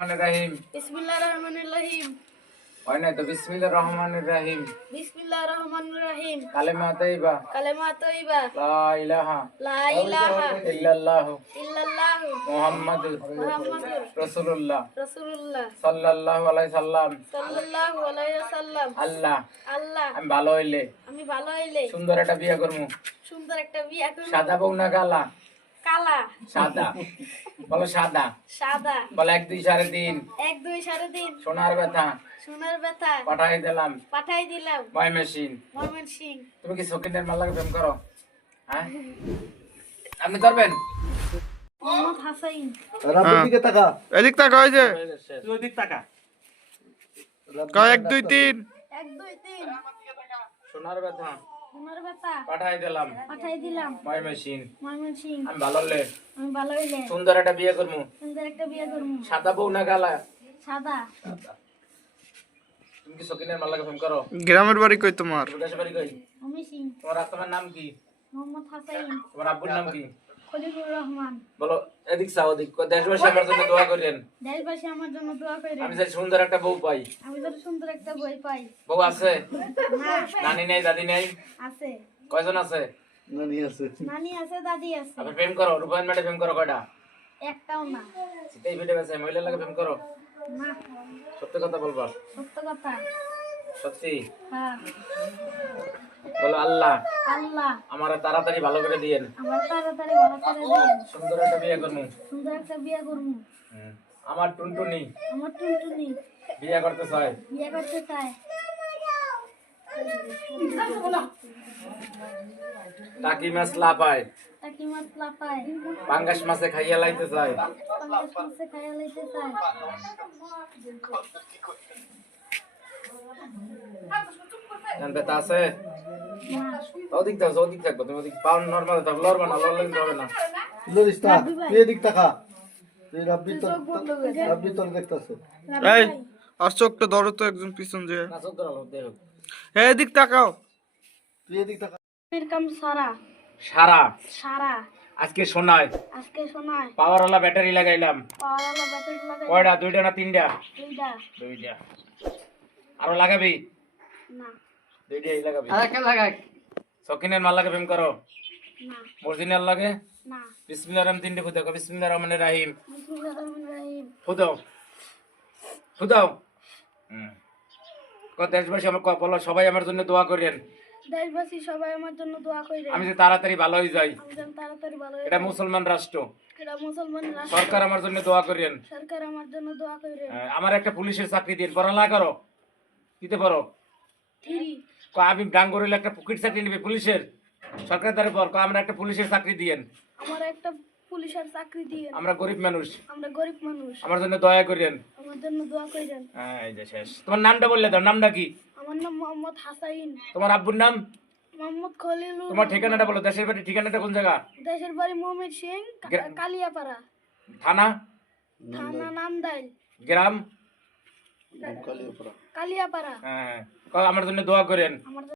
রহমানির রাহিম। রহমানির রহিম। হয় না তো? বিসমিল্লাহ রহমানির রাহিম। বিসমিল্লাহ রহমানির রহিম। কালেমা তাইবা কালেমা তৈবা। লা ইলাহা। লা ইলাহা। ইল্লাল্লাহু। ইল্লাল্লাহ। মুহাম্মাদুর মুহাম্মাদুর রাসূলুল্লাহ। রাসূলুল্লাহ। সাল্লাল্লাহু আলাইহি সাল্লাম। সাল্লাল্লাহু আলাইহি ওয়াসাল্লাম আল্লাহ। আল্লাহ। আমি ভালো হইলে। আমি ভালো হইলে। সুন্দর একটা বিয়ে করব সুন্দর একটা বিয়ে করব সাদা বউ না কালা? কালা। সাদা। বলো সাদা। সাদা। বলো এক দুই সাড়ে তিন। এক দুই সাড়ে তিন। সোনার ব্যথা। সোনার ব্যথা। পাঠাই দিলাম। পাঠাই দিলাম। ময় মেশিন। মোহাম্মদ তুমি কি সকিনের মাল্লাকে প্রেম করো? হ্যাঁ? আপনি করবেন মোহাম্মদ হাসাইন। রাব্বির দিকে তাকা। এদিক তাকা ওই যে। তুই ওদিক তাকা। কয় এক দুই তিন। এক দুই তিন। সোনার ব্যথা। সোনার ব্যথা পাঠাই দিলাম। পাঠাই দিলাম। ময় মেশিন আমি ভালো হলে আমি ভালো হইলে। সুন্দর একটা বিয়ে করব সুন্দর একটা বিয়ে করব সাদা বউ না কালা? সাদা। তুমি কি সকিনের মাল্লাকে ফোন করো? গ্রামের বাড়ি কই তোমার? তোমার বাড়ি কই? আমি সিং তোমার তোমার নাম কি? মোহাম্মদ হাসাইন। তোমার আব্বুর নাম কি? রহমান। বলো এদিক চাও ওদিক। দেশবাসী আমার জন্য দোয়া করেন দেশবাসী আমার জন্য দোয়া করে আমি যাই সুন্দর একটা বউ পাই। আমি যেন সুন্দর একটা বই পাই। বউ আছে? না নানি নেই দাদি নেই? আছে। কয়জন আছে? নানি আছে। নানি আছে দাদি আছে। আপনি প্রেম করো রূপায়ণ প্রেম করো কয়টা? একটাও না। সেটাই ভিডিও আছে মহিলা লাগে প্রেম করো। না সত্যি কথা বলবা। সত্য কথা। সত্যি? হ্যাঁ। বলো আল্লাহ। আল্লাহ। আমার তাড়াতাড়ি ভালো করে দিয়েন। আমার তাড়াতাড়ি ভালো করে দিন সুন্দর একটা বিয়ে করব সুন্দর একটা বিয়ে করব আমার টুনটুনি। আমার টুনটুনি। বিয়ে করতে চায়। বিয়ে করতে চায়। টাকি মাছ লাপায় টাকি মাছ লাপায় পাঙ্গাস মাছে খাইয়া লাইতে চায়। পাঙ্গাস মাছে খাইয়া লইতে চায়। জানতে তা আছে? না ওদিক থাকো ওদিক থাকব তুমি ওদিক। পাউন নর্মাল থাকো লড়বে না লড়লে হবে না। লরিস তা তুই এদিক তাকা তুই রাব্বি তোর রাব্বি তোর দেখতাছে। এই আর চোখটা ধরো তো একজন পিছন যে। না চোখ ধরালো দেখো এদিক তাকাও। তুই এদিক তাকা এরকম সারা। সারা? সারা। আজকে শোনায় আজকে শোনায় পাওয়ারওয়ালা ব্যাটারি লাগাইলাম। ব্যাটারি কয়টা? দুইটা না তিনটা? দুইটা। দুইটা। আরও লাগাবি? না। দুইটাই লাগাবি। আরেকটা লাগাই? সকিনের মাল লাগে প্রেম করো। না। লাগে? না। রহমান তিনটে বিসমিল্লাহির রহমানির রহিম। কত দেশবাসী আমার ক- বলো সবাই আমার জন্য দোয়া করেন। দেশবাসী সবাই আমার জন্য দোয়া করে আমি যে তাড়াতাড়ি ভালো হয়ে যাই। তাড়াতাড়ি ভালো এটা মুসলমান রাষ্ট্র। এটা মুসলমান রাষ্ট্র। সরকার আমার জন্য দোয়া করেন। সরকার আমার জন্য দোয়া আমার একটা পুলিশের চাকরি দিন। পড়ালেখা করো। দিতে পারো। ক আমি ডাঙ্গরিল একটা পুকিট চাকরি নিবি পুলিশের? সরকার দ্বারা পর ক আমরা একটা পুলিশের চাকরি দিয়েন। আমার একটা পুলিশের চাকরি দিয়ে আমরা গরিব মানুষ। আমরা গরিব মানুষ। আমার জন্য দয়া করেন আমার জন্য দোয়া করেন হ্যাঁ, এই যে শেষ। তোমার নামটা বললে দাও নামটা কি? আমার নাম মোহাম্মদ হাসাইন। তোমার আব্বুর নাম? মোহাম্মদ খলিলুর তোমার ঠিকানাটা বলো দেশের বাড়ি ঠিকানাটা কোন জায়গা? দেশের বাড়ি মোহাম্মদ সিং কালিয়াপাড়া। থানা? থানা নামদাইল গ্রাম? কালিয়াপুরা কালিয়াপাড়া? হ্যাঁ। আমার জন্য দোয়া করেন।